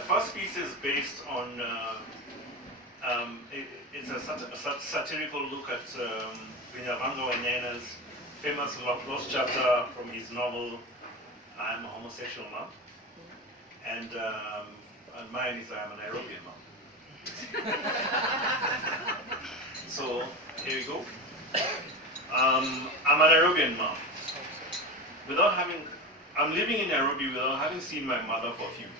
The first piece is based on, it's a satirical look at Binyavanga Wanyena's famous lost chapter from his novel, I'm a Homosexual Mom. And mine is I'm a Nairobian Mom. So, here we go. I'm a Nairobian mom. I'm living in Nairobi without having seen my mother for a few weeks.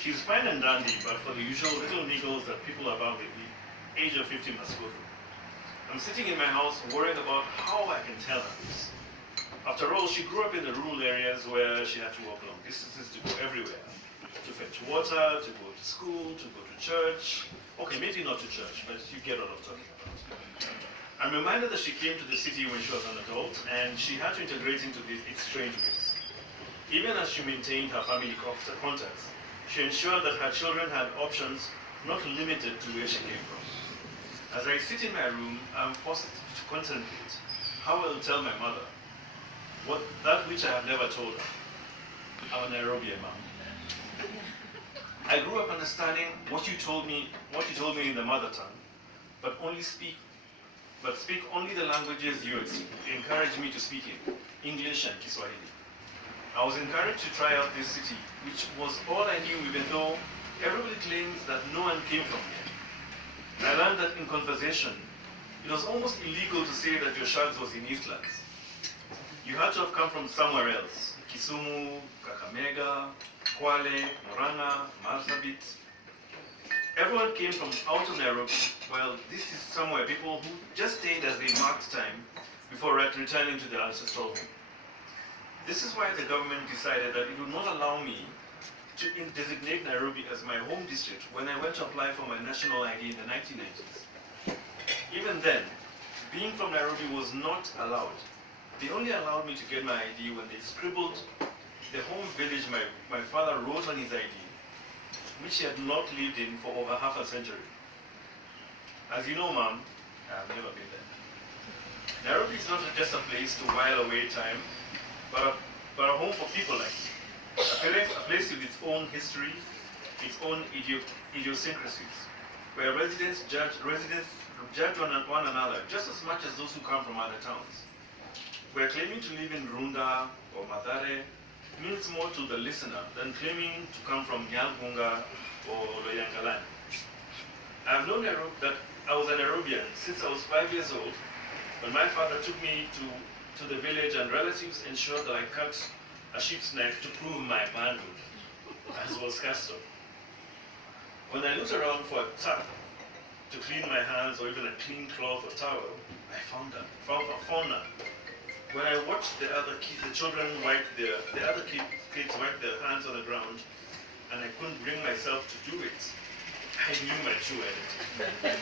She's fine and dandy, but for the usual little niggles that people above the age of 50 must go through. I'm sitting in my house worried about how I can tell her this. After all, she grew up in the rural areas where she had to walk long distances to go everywhere. To fetch water, to go to school, to go to church. Okay, maybe not to church, but you get what I'm talking about. I'm reminded that she came to the city when she was an adult, and she had to integrate into its strange ways. Even as she maintained her family contacts, she ensured that her children had options not limited to where she came from. As I sit in my room, I'm forced to contemplate how I will tell my mother that which I have never told her. I'm a Nairobian mom. I grew up understanding what you told me in the mother tongue, but speak only the languages you encouraged me to speak in, English and Kiswahili. I was encouraged to try out this city, which was all I knew, even though everybody claims that no one came from here. I learned that in conversation, it was almost illegal to say that your shags was in Eastlands. You had to have come from somewhere else, Kisumu, Kakamega, Kwale, Muranga, Marsabit. Everyone came from out of Nairobi. Well, this is somewhere people who just stayed as they marked time before returning to their ancestral home. This is why the government decided that it would not allow me to designate Nairobi as my home district when I went to apply for my national ID in the 1990s. Even then, being from Nairobi was not allowed. They only allowed me to get my ID when they scribbled the home village my father wrote on his ID, which he had not lived in for over half a century. As you know, Mom, I've never been there. Nairobi is not just a place to while away time, but a home for people like me. A place with its own history, its own idiosyncrasies, where residents judge one another just as much as those who come from other towns. Where claiming to live in Runda or Mathare means more to the listener than claiming to come from Nyagunga or Loyangalan. I have known that I was a Nairobian since I was 5 years old, when my father took me to the village and relatives ensured that I cut a sheep's neck to prove my manhood, as was custom. When I looked around for a tap to clean my hands or even a clean cloth or towel, I found none. When I watched the other kids wipe their hands on the ground, and I couldn't bring myself to do it, I knew my true identity.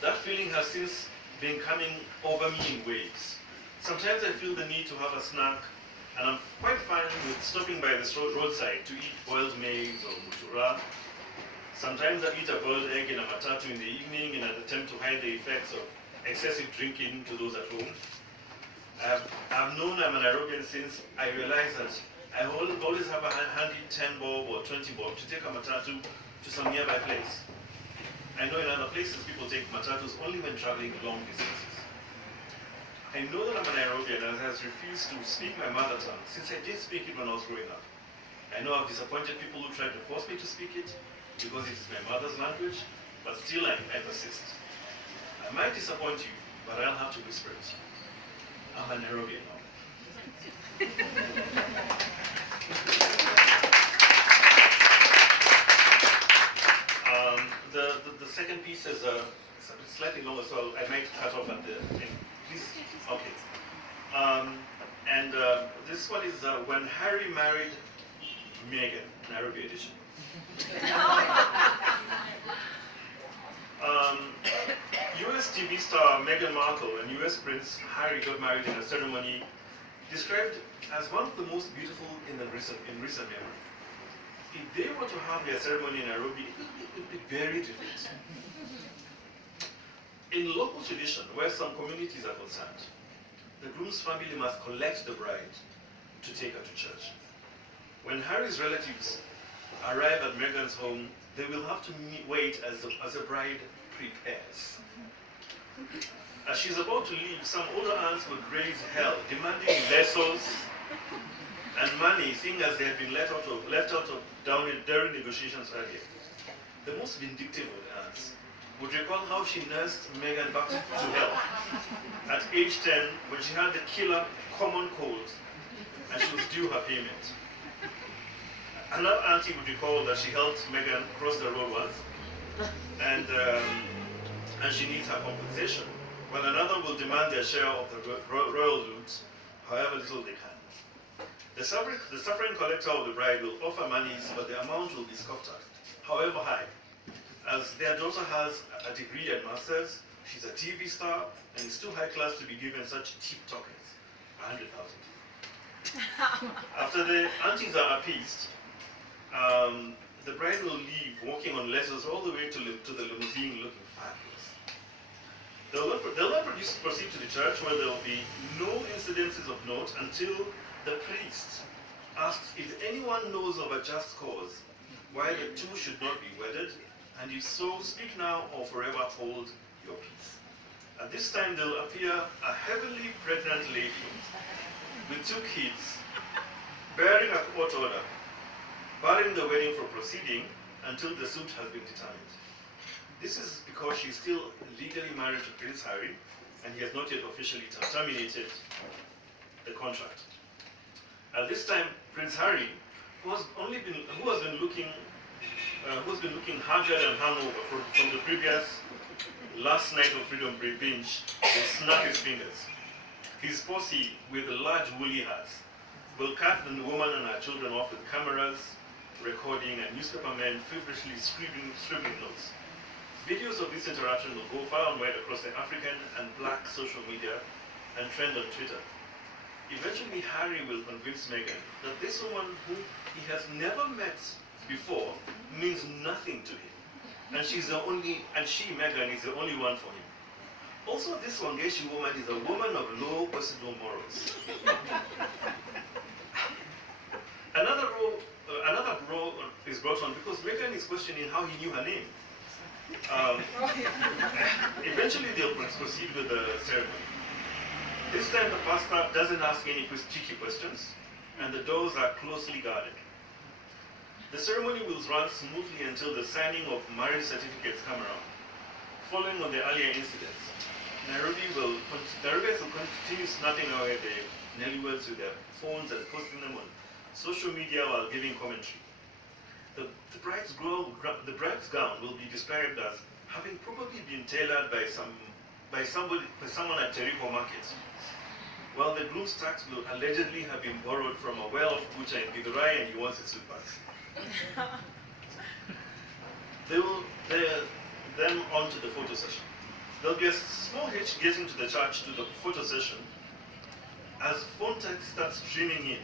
That feeling has since been coming over me in waves. Sometimes I feel the need to have a snack, and I'm quite fine with stopping by the roadside to eat boiled maize or mutura. Sometimes I eat a boiled egg in a matatu in the evening in an attempt to hide the effects of excessive drinking to those at home. I've known I'm a Nairobian since I realized that I always have a handy 10 bob or 20 bob to take a matatu to some nearby place. I know in other places people take matatus only when traveling long distances. I know that I'm a Nairobian and has refused to speak my mother tongue since I didn't speak it when I was growing up. I know I've disappointed people who tried to force me to speak it because it is my mother's language, but still I persist. I might disappoint you, but I'll have to whisper it. I'm a Nairobian now. The second piece is slightly longer, so I might cut off at the thing. Please, okay. This one is When Harry Married Meghan, Nairobi edition. US TV star Meghan Markle and US Prince Harry got married in a ceremony described as one of the most beautiful in recent memory. If they were to have their ceremony in Nairobi, it would be very different. In local tradition, where some communities are concerned, the groom's family must collect the bride to take her to church. When Harry's relatives arrive at Meghan's home, they will have to wait as the bride prepares. As she's about to leave, some older aunts would raise hell, demanding lessons and money, seeing as they had been left out of during negotiations earlier. The most vindictive of the aunts would recall how she nursed Meghan back to health at age 10 when she had the killer common cold and she was due her payment. Another auntie would recall that she helped Meghan cross the road once and she needs her compensation, while another will demand their share of the royal loot, however little they can. The suffering collector of the bride will offer monies, but the amount will be scoffed at, however high. As their daughter has a degree and master's, she's a TV star, and it's too high class to be given such cheap tokens, 100,000. After the aunties are appeased, the bride will leave walking on lessons all the way to the limousine looking fabulous. They'll then proceed to the church where there will be no incidences of note until the priest asks if anyone knows of a just cause why the two should not be wedded, and if so, speak now or forever hold your peace. At this time there will appear a heavily pregnant lady with 2 kids bearing a court order, barring the wedding from proceeding until the suit has been determined. This is because she is still legally married to Prince Harry, and he has not yet officially terminated the contract. At this time, Prince Harry, who has been looking haggard and hungover from the previous last night of freedom binge, will snap his fingers. His posse, with large woolly hats, will cut the woman and her children off with cameras, recording, and newspapermen feverishly scribbling notes. Videos of this interaction will go far and wide across the African and black social media and trend on Twitter. Eventually, Harry will convince Meghan that this woman whom he has never met before means nothing to him, and she, Meghan, is the only one for him. Also, this Wangeshi woman is a woman of low personal morals. Another row is brought on because Meghan is questioning how he knew her name. Eventually, they'll proceed with the ceremony. This time, the pastor doesn't ask any cheeky questions, and the doors are closely guarded. The ceremony will run smoothly until the signing of marriage certificates come around. Following on the earlier incidents, Nairobi will continue snapping away the newlyweds with their phones and posting them on social media while giving commentary. The bride's gown will be described as having probably been tailored by someone at Jericho Market, while the groom's tux will allegedly have been borrowed from a well-off butcher in Githurai and he wants it suit back. Then on to the photo session. There'll be a small hitch getting to the church to the photo session as phone text starts streaming in,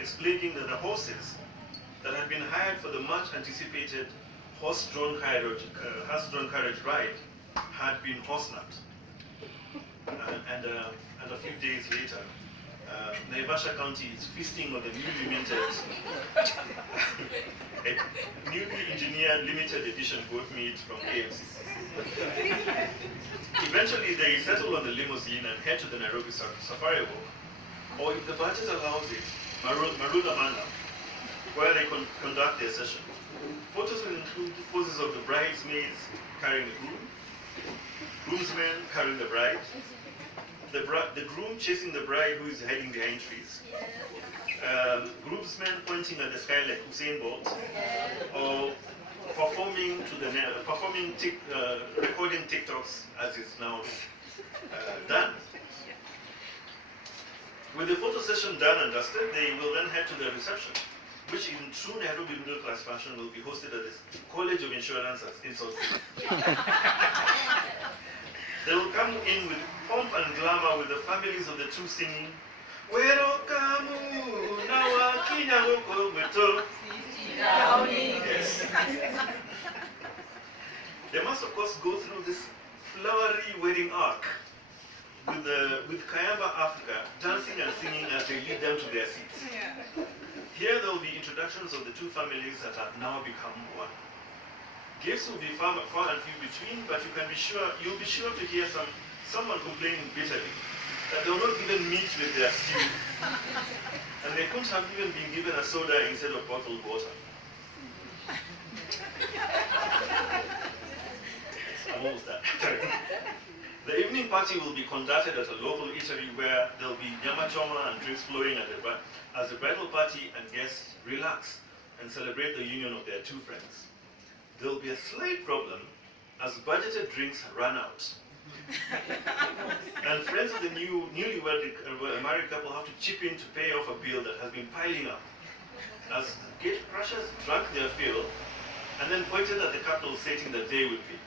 explaining that the horses that had been hired for the much anticipated horse-drawn carriage ride had been horse-napped. And a few days later, Naivasha County is feasting on the newly engineered limited edition goat meat from KFC. Eventually, they settle on the limousine and head to the Nairobi Safari Walk, or if the budget allows it, Murua Manda, where they conduct their session. Photos will include poses of the bridesmaids carrying the groom, groomsmen carrying the bride, the groom chasing the bride who is hiding behind trees, groomsmen pointing at the sky like Usain Bolt, or recording TikToks as it's now done. With the photo session done and dusted, they will then head to the reception, which in true Nairobi middle class fashion will be hosted at the College of Insurance in South Africa. They will come in with pomp and glamour with the families of the two singing, Wero kamu na wakina woko weto. Yes. They must of course go through this flowery wedding arc with Kayamba Africa, dancing and singing as they lead them to their seats. Yeah. Here there will be introductions of the two families that have now become one. Gifts will be far and few between, but you'll be sure to hear someone complaining bitterly that they were not given meat with their stew, and they couldn't have even been given a soda instead of bottled water. I'm almost done. The evening party will be conducted at a local eatery where there'll be nyama choma and drinks flowing as the bridal party and guests relax and celebrate the union of their two friends. There'll be a slight problem as budgeted drinks run out. And friends of the newlywed married couple have to chip in to pay off a bill that has been piling up. As the gate crushers drank their fill and then pointed at the couple stating that they would pay.